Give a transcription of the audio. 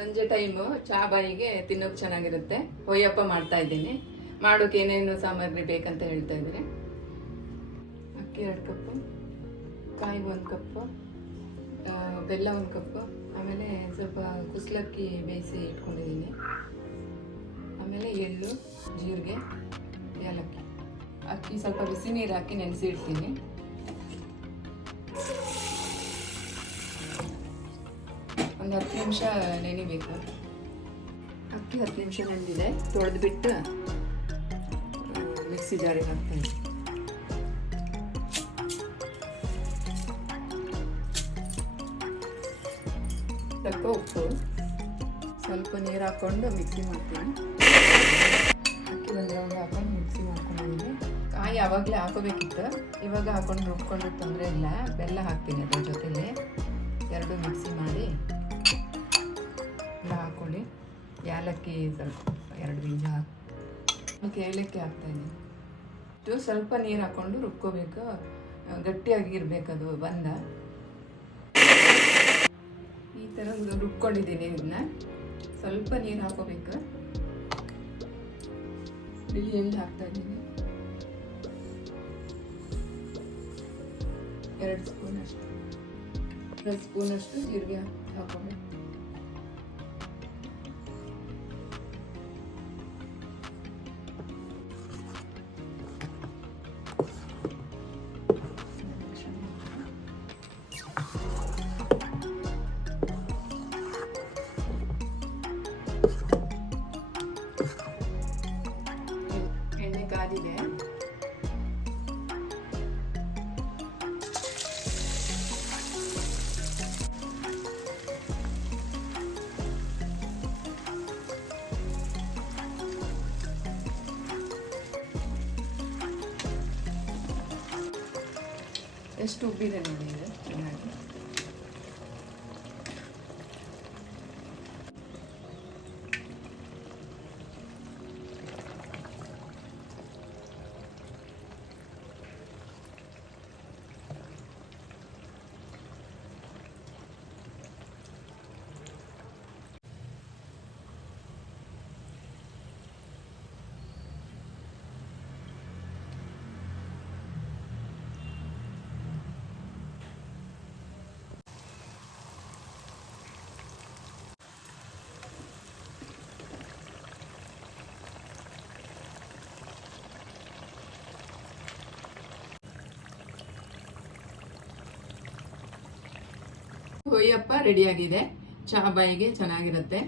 ಸಂಜೆ ಟೈಮು ಚಾ ಬಾಯಿಗೆ ತಿನ್ನೋಕೆ ಚೆನ್ನಾಗಿರುತ್ತೆ. ಹೊಯ್ಯಪ್ಪ ಮಾಡ್ತಾ ಇದ್ದೀನಿ. ಮಾಡೋಕೆ ಏನೇನು ಸಾಮಗ್ರಿ ಬೇಕಂತ ಹೇಳ್ತಾ ಇದ್ದೀನಿ. ಅಕ್ಕಿ 2 ಕಪ್ಪು, ಕಾಯಿ 1 ಕಪ್ಪು, ಬೆಲ್ಲ 1 ಕಪ್ಪು, ಆಮೇಲೆ ಸ್ವಲ್ಪ ಕುಸ್ಲಕ್ಕಿ ಬೇಯಿಸಿ ಇಟ್ಕೊಂಡಿದ್ದೀನಿ. ಆಮೇಲೆ ಎಳ್ಳು, ಜೀರಿಗೆ, ಏಲಕ್ಕಿ. ಅಕ್ಕಿ ಸ್ವಲ್ಪ ಬಿಸಿ ನೀರು ಹಾಕಿ ನೆನೆಸಿ ಇಡ್ತೀನಿ. ಒಂದು 10 ನಿಮಿಷ ನೆನಿಬೇಕು. ಅಕ್ಕಿ 10 ನಿಮಿಷ ನೆಂದಿದೆ. ತೊಳೆದ್ಬಿಟ್ಟು ಮಿಕ್ಸಿ ಜಾರಿಗೆ ಹಾಕ್ತೀನಿ. ಸ್ವಲ್ಪ ಉಪ್ಪು, ಸ್ವಲ್ಪ ನೀರು ಹಾಕ್ಕೊಂಡು ಮಿಕ್ಸಿ ಮಾಡ್ತೀನಿ. ಅಕ್ಕಿ 1 ರೌಂಡ್ ಹಾಕೊಂಡು ಮಿಕ್ಸಿ ಮಾಡ್ಕೊಂಡಿದ್ದೀನಿ. ಕಾಯಿ ಆವಾಗಲೇ ಹಾಕೋಬೇಕಿತ್ತು, ಇವಾಗ ಹಾಕೊಂಡು ರುಬ್ಕೊಂಡು ತೊಂದರೆ ಇಲ್ಲ. ಬೆಲ್ಲ ಹಾಕ್ತೀನಿ ಅದ್ರ ಜೊತೆಲಿ. 2 ಮಿಕ್ಸಿ ಮಾಡಿ ಎಲ್ಲ ಹಾಕ್ಕೊಳ್ಳಿ. ಏಲಕ್ಕಿ ಸ್ವಲ್ಪ 2 ಬೀಜ ಹಾಕಿ ಏಲಕ್ಕಿ ಹಾಕ್ತಾಯಿದ್ದೀನಿ. ಸ್ವಲ್ಪ ನೀರು ಹಾಕ್ಕೊಂಡು ರುಬ್ಕೋಬೇಕು. ಗಟ್ಟಿಯಾಗಿರ್ಬೇಕದು ಬಂದ. ಈ ಥರ ರುಬ್ಕೊಂಡಿದ್ದೀನಿ. ಇದನ್ನ ಸ್ವಲ್ಪ ನೀರು ಹಾಕೋಬೇಕು. ಬಿಳಿ ಎಳ್ಳು ಹಾಕ್ತಾಯಿದ್ದೀನಿ. 2 ಸ್ಪೂನಷ್ಟು, 2 ಸ್ಪೂನಷ್ಟು ಜೀರಿಗೆ ಹಾಕೋಬೇಕು. ಎಣ್ಣೆ ಕಾದಿದೆ. ಎಷ್ಟು ಉಬ್ಬಿದೆ ನೋಡಿ ಇದು ಚೆನ್ನಾಗಿ. ಹೊಯ್ಯಪ್ಪ ರೆಡಿಯಾಗಿದೆ. ಚಾ ಬಾಯಿಗೆ ಚೆನ್ನಾಗಿರುತ್ತೆ.